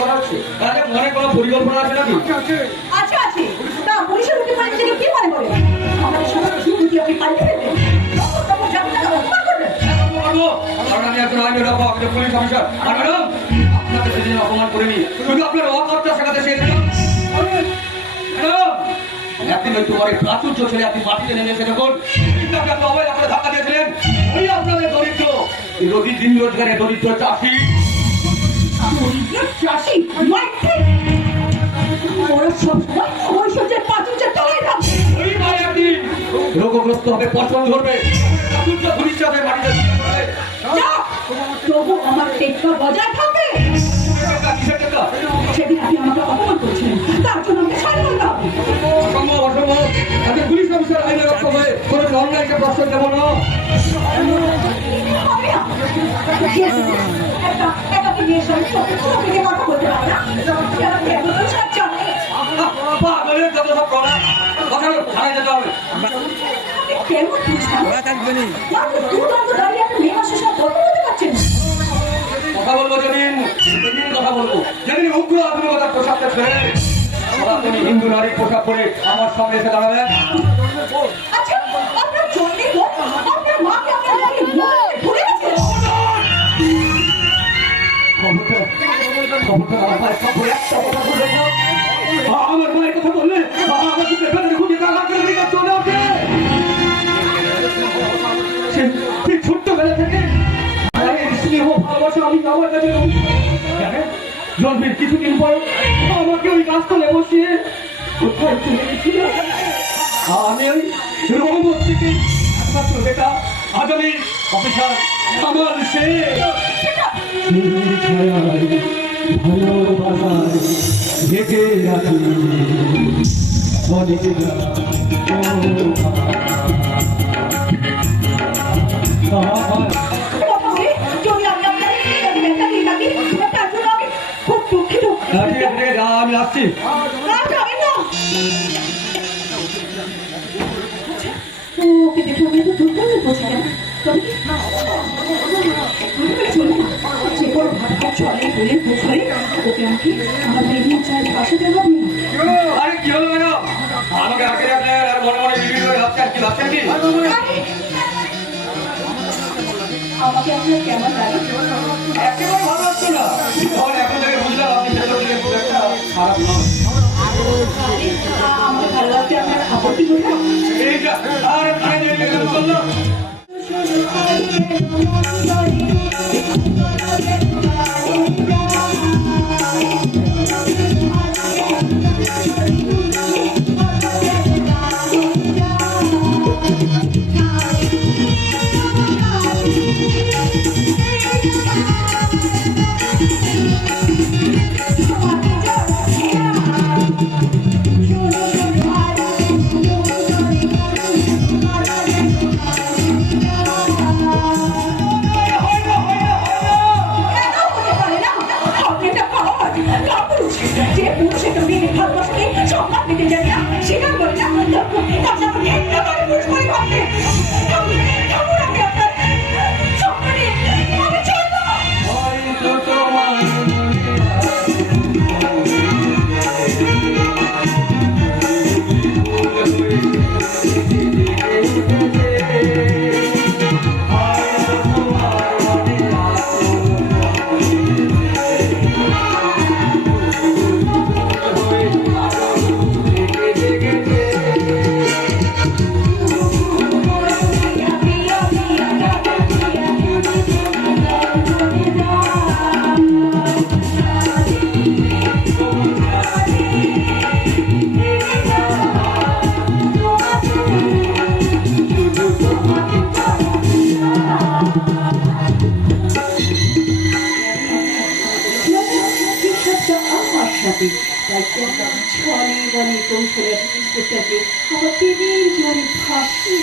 কথা হচ্ছে তাহলে মনে কোনো পরিকল্পনা আছে নাকি? আছে আছে। তা পুলিশের উঠে পড়ে থেকে কি মনে করে আমাদের সবার কি বুদ্ধি আপনি পাল্টে ফেলবেন? তখন যাবে না অপমান করবেন। কারণ আমি একজন আইনের রক্ষক, একজন পুলিশ অফিসার। আর ম্যাডাম, আপনাকে সেদিন অপমান করিনি, শুধু আপনার অকর্তা শেখাতে চেয়েছিলাম। একদিন ওই তোমার প্রাচুর্য ছেলে আপনি মাটিতে নেমেছে যখন আপনি অবহেলা করে ধাক্কা দিয়েছিলেন, ওই আপনাদের দরিদ্র রোগী দিন রোজগারের দরিদ্র চাষি। চাষি ওরা সবসময় ওই সূর্যের প্রাচুর্য তলায় থাকবে। ওইবারে একদিন রোগগ্রস্ত হবে, পচন ধরবে, প্রাচুর্য ভবিষ্যতে মাটিতে তবু আমার টেক্কা বজায় থাকবে। সেদিন আপনি আমাকে অপমান করেছিলেন, তার জন্য আমাকে সাড়ে বললাম। অসম্ভব অসম্ভব, একজন পুলিশ অফিসার আইনের রক্ষক হয়ে কোনো অন্যায়কে প্রশ্রয় দেবো না। কথা বলতে পারে না কথা বলবো যেদিন কথা বলবো, যেদিন উগ্র আধুনিকতার পোশাকটা ছেড়ে সনাতনী হিন্দু নারীর পোশাক পরে আমার সামনে এসে দাঁড়াবে। আমার মায়ের কথা বললে চলে আসে। সেই ছোট্টবেলা থেকে স্নেহ ভালোবাসা আমি আমার কাছে জন্মের কিছুদিন পর আমাকে ওই গাছতলে বসিয়ে কোথায় চলে গেছিল। আমি ওই রোবট থেকে একমাত্র বেটা আদমি অফিসার আমার সে ভালোবাসায় ঢেকে রাখি অনেক আমি আসছি। ওকে দেখে আমি তো দুর্বল বসে গেল। যে বড় ভাটা চলে বলে বোঝাই ওকে আমাকে আমার মেয়ে চায় বাসাতে হবে। আরে কি হলো ম্যাডাম, আমাকে আগে রাখলেন আর মনে মনে বিক্রি করে ভাবছেন কি ভাবছেন কি? আমাকে আপনার কেমন লাগে? একেবারে ভালো লাগছে না। এখন থেকে বুঝলাম আপনি খারাপ নয়। আমার ভালো লাগছে আপনার আপত্তি কোথায়? এইটা আর বললাম তাই ছলে বলে কৌশলে ইন্সপেক্টরকে আমার প্রেমের জোরে ফাঁসি